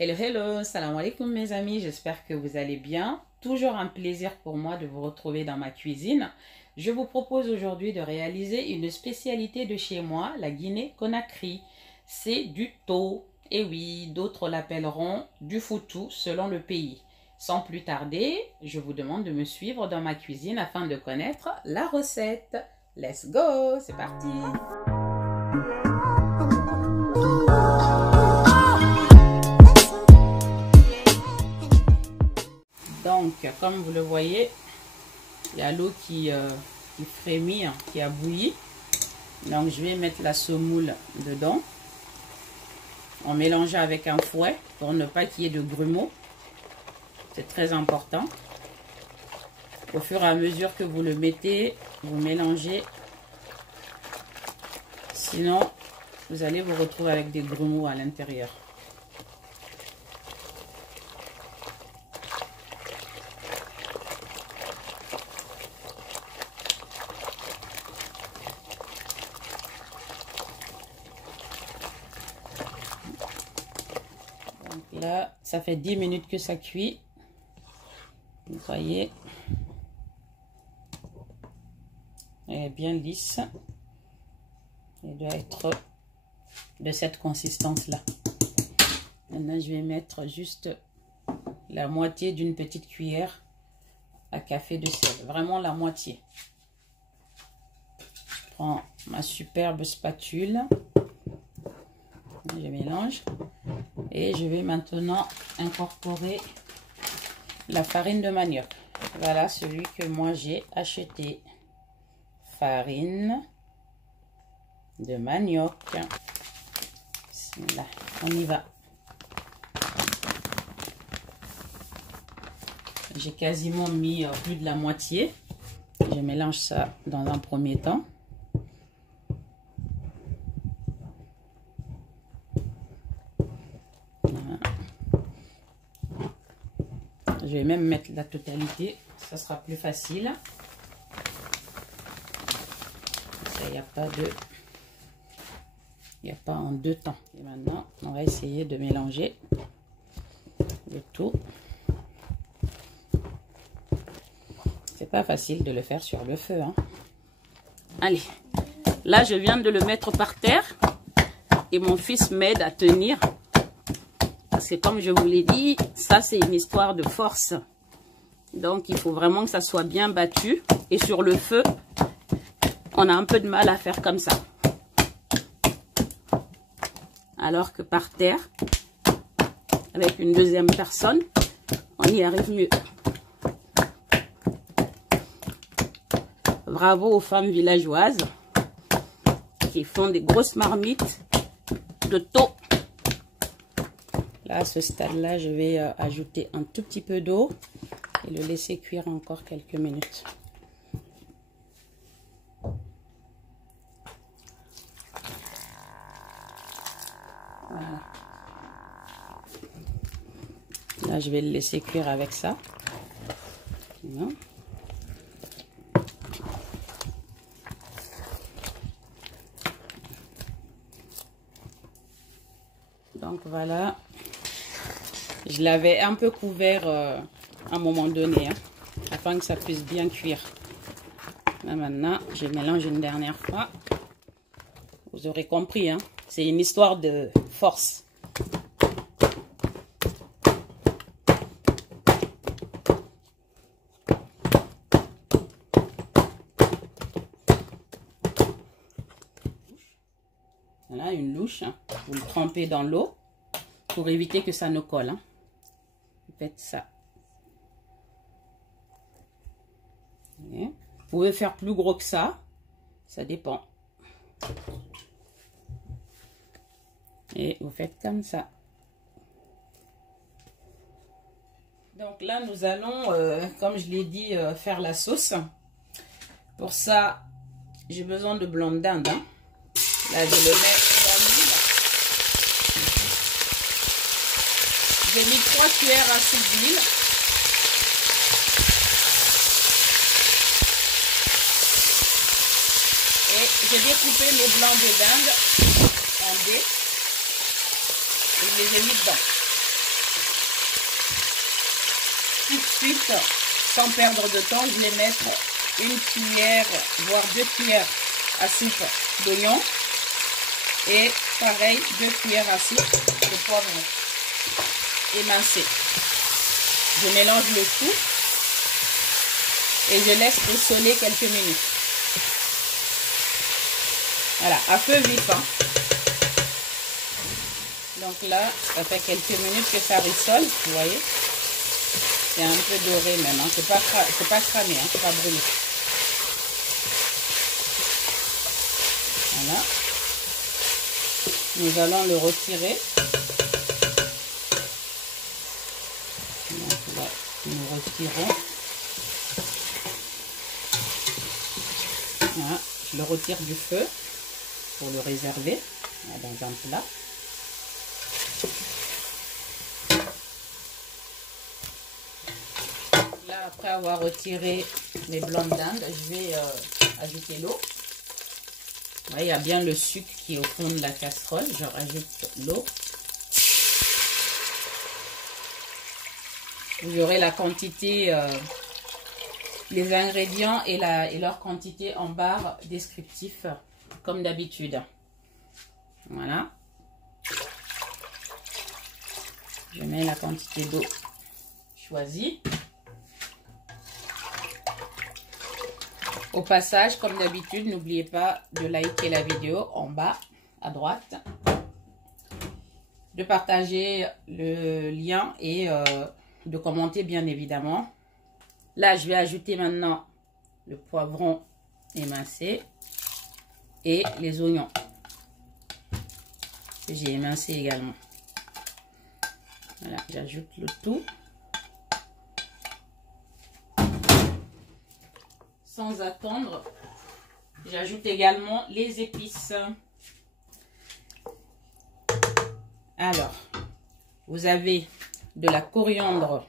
Hello, hello, salam alaikum mes amis, j'espère que vous allez bien. Toujours un plaisir pour moi de vous retrouver dans ma cuisine. Je vous propose aujourd'hui de réaliser une spécialité de chez moi, la Guinée-Conakry. C'est du thau, et oui, d'autres l'appelleront du foutou selon le pays. Sans plus tarder, je vous demande de me suivre dans ma cuisine afin de connaître la recette. Let's go, c'est parti! Donc, comme vous le voyez, il y a l'eau qui frémit, qui a bouilli. Donc, je vais mettre la semoule dedans. En mélangeant avec un fouet pour ne pas qu'il y ait de grumeaux. C'est très important. Au fur et à mesure que vous le mettez, vous mélangez. Sinon, vous allez vous retrouver avec des grumeaux à l'intérieur. Là, ça fait 10 minutes que ça cuit. Vous voyez, elle est bien lisse. Elle doit être de cette consistance-là. Maintenant, je vais mettre juste la moitié d'une petite cuillère à café de sel. Vraiment la moitié. Je prends ma superbe spatule. Je mélange. Et je vais maintenant incorporer la farine de manioc. Voilà celui que moi j'ai acheté. Farine de manioc. Là, on y va. J'ai quasiment mis plus de la moitié. Je mélange ça dans un premier temps. Je vais même mettre la totalité, ça sera plus facile. Il n'y a pas en deux temps. Et maintenant, on va essayer de mélanger le tout. C'est pas facile de le faire sur le feu, hein. Allez, là je viens de le mettre par terre et mon fils m'aide à tenir. Parce que comme je vous l'ai dit, ça c'est une histoire de force. Donc il faut vraiment que ça soit bien battu. Et sur le feu, on a un peu de mal à faire comme ça. Alors que par terre, avec une deuxième personne, on y arrive mieux. Bravo aux femmes villageoises qui font des grosses marmites de thau. Là, à ce stade-là, je vais ajouter un tout petit peu d'eau et le laisser cuire encore quelques minutes. Voilà. Là, je vais le laisser cuire avec ça. Voilà. Donc voilà. Je l'avais un peu couvert à un moment donné, hein, afin que ça puisse bien cuire. Là maintenant, je mélange une dernière fois. Vous aurez compris, hein, c'est une histoire de force. Voilà, une louche, hein. Vous le trempez dans l'eau pour éviter que ça ne colle, hein. Faites ça. Vous pouvez faire plus gros que ça dépend. Et vous faites comme ça. Donc là, nous allons, comme je l'ai dit, faire la sauce. Pour ça, j'ai besoin de blanc de dinde, hein. Là, je le mets dans l'huile. J'ai mis 3 cuillères à soupe d'huile. Et j'ai découpé mes blancs de dinde en dés. Et je les ai mis dedans. tout de suite, sans perdre de temps, je vais mettre une cuillère, voire 2 cuillères à soupe d'oignon. Et pareil, 2 cuillères à soupe de poivron émincé. Je mélange le tout et je laisse rissoler quelques minutes. Voilà, à feu vif. Hein. Donc là, ça fait quelques minutes que ça rissole, vous voyez. C'est un peu doré même, hein. C'est pas cramé, hein. C'est pas brûlé. Voilà. Nous allons le retirer. Donc là, nous retirons. Voilà. Je le retire du feu pour le réserver dans un plat. Là, après avoir retiré les blancs de dinde, je vais ajouter l'eau. Il y a bien le sucre qui est au fond de la casserole. Je rajoute l'eau. Vous aurez la quantité, les ingrédients et leur quantité en barre descriptif, comme d'habitude. Voilà. Je mets la quantité d'eau choisie. Au passage, comme d'habitude, n'oubliez pas de liker la vidéo en bas à droite, de partager le lien et de commenter bien évidemment. Là, je vais ajouter maintenant le poivron émincé et les oignons que j'ai émincé également. Voilà, j'ajoute le tout. Sans attendre, j'ajoute également les épices. Alors, vous avez de la coriandre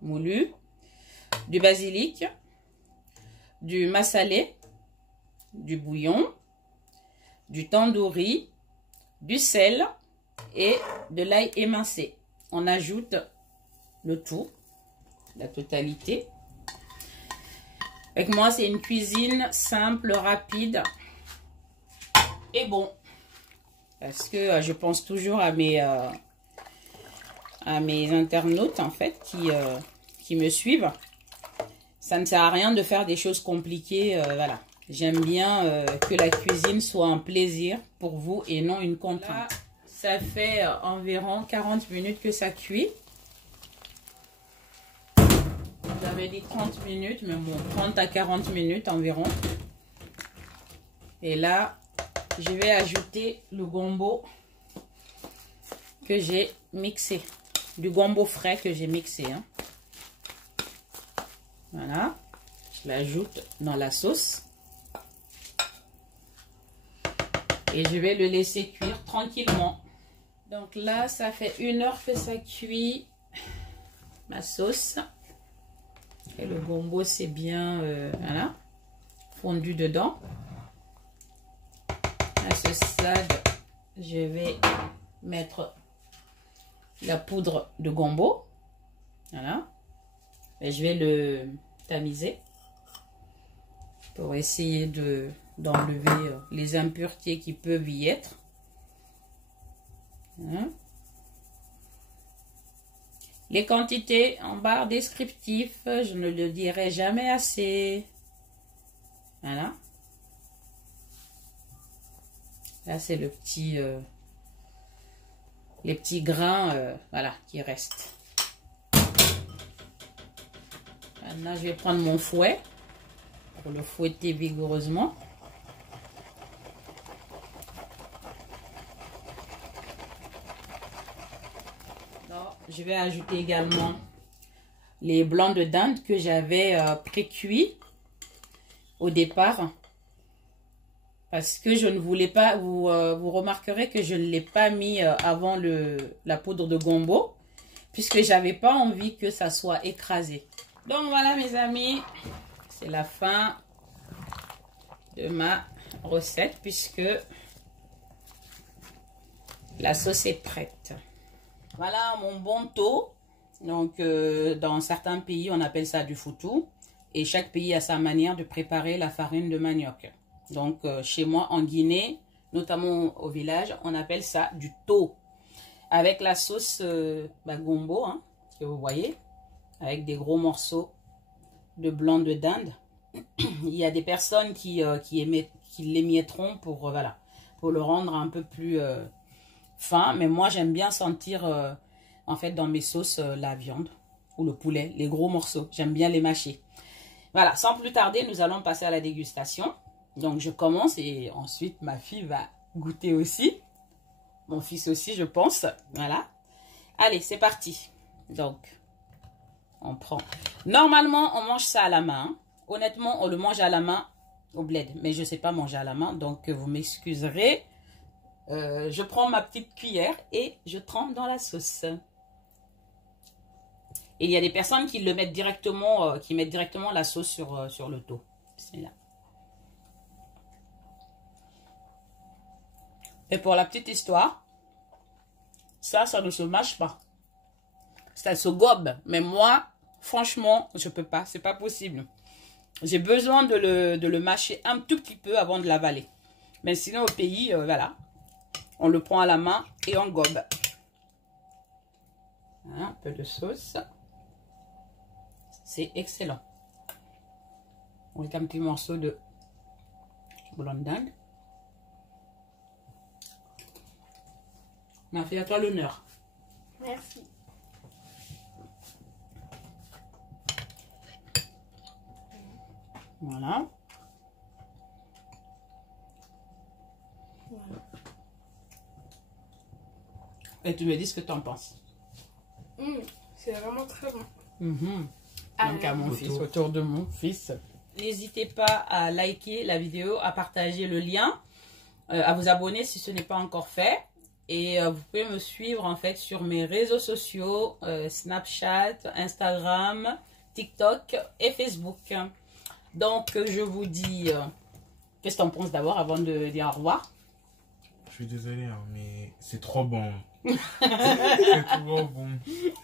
moulue, du basilic, du massalé, du bouillon, du tandoori, du sel et de l'ail émincé. On ajoute le tout, la totalité. Avec moi, c'est une cuisine simple, rapide et bon. Parce que je pense toujours à mes internautes, en fait, qui me suivent. Ça ne sert à rien de faire des choses compliquées. Voilà. J'aime bien que la cuisine soit un plaisir pour vous et non une contrainte. Là, ça fait environ 40 minutes que ça cuit. J'avais dit 30 minutes, mais bon, 30 à 40 minutes environ. Et là, je vais ajouter le gombo que j'ai mixé. Du gombo frais que j'ai mixé. Hein. Voilà. Je l'ajoute dans la sauce. Et je vais le laisser cuire tranquillement. Donc là, ça fait 1 heure que ça cuit ma sauce. Et le gombo, c'est bien voilà, fondu dedans. À ce stade, je vais mettre la poudre de gombo. Voilà. Et je vais le tamiser pour essayer d'enlever les impuretés qui peuvent y être. Voilà. Les quantités en barre descriptive, je ne le dirai jamais assez. Voilà. Là, c'est le petit, les petits grains voilà, qui restent. Maintenant, je vais prendre mon fouet pour le fouetter vigoureusement. Je vais ajouter également les blancs de dinde que j'avais pré-cuits au départ. Parce que je ne voulais pas, vous remarquerez que je ne l'ai pas mis avant la poudre de gombo. Puisque j'avais pas envie que ça soit écrasé. Donc voilà mes amis, c'est la fin de ma recette puisque la sauce est prête. Voilà mon bon taux Donc, dans certains pays, on appelle ça du foutou. Et chaque pays a sa manière de préparer la farine de manioc. Donc, chez moi, en Guinée, notamment au village, on appelle ça du to. Avec la sauce gombo, hein, que vous voyez, avec des gros morceaux de blanc de dinde. Il y a des personnes qui l'émietteront pour, voilà, pour le rendre un peu plus fin. Mais moi, j'aime bien sentir, en fait, dans mes sauces, la viande ou le poulet, les gros morceaux. J'aime bien les mâcher. Voilà, sans plus tarder, nous allons passer à la dégustation. Donc, je commence et ensuite, ma fille va goûter aussi. Mon fils aussi, je pense. Voilà. Allez, c'est parti. Donc, on prend. Normalement, on mange ça à la main. Hein. Honnêtement, on le mange à la main au bled. Mais je ne sais pas manger à la main. Donc, vous m'excuserez. Je prends ma petite cuillère et je trempe dans la sauce. Et il y a des personnes qui le mettent directement, qui mettent directement la sauce sur le dos. Bismillah. Et pour la petite histoire, ça ne se mâche pas. Ça se gobe. Mais moi, franchement, je peux pas. C'est pas possible. J'ai besoin de le mâcher un tout petit peu avant de l'avaler. Mais sinon, au pays, voilà. On le prend à la main et on gobe. Voilà, un peu de sauce. C'est excellent. Avec un petit morceau de blanc de dinde. Ma fille, à toi l'honneur. Merci. Voilà. Et tu me dis ce que tu en penses. C'est vraiment très bon. Donc à mon fils, autour de mon fils. N'hésitez pas à liker la vidéo, à partager le lien, à vous abonner si ce n'est pas encore fait. Et vous pouvez me suivre en fait sur mes réseaux sociaux, Snapchat, Instagram, TikTok et Facebook. Donc je vous dis, qu'est-ce que tu en penses d'abord avant de dire au revoir? Je suis désolé, hein, mais c'est trop bon. C'est trop bon.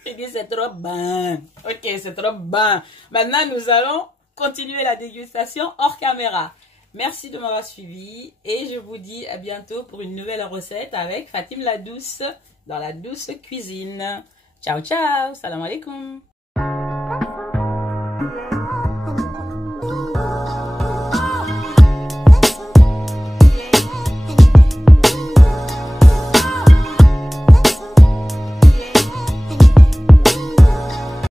Il dit c'est trop bon. Ok, c'est trop bon. Maintenant, nous allons continuer la dégustation hors caméra. Merci de m'avoir suivi et je vous dis à bientôt pour une nouvelle recette avec Fatim la Douce dans la douce cuisine. Ciao, ciao. Salam alaikum.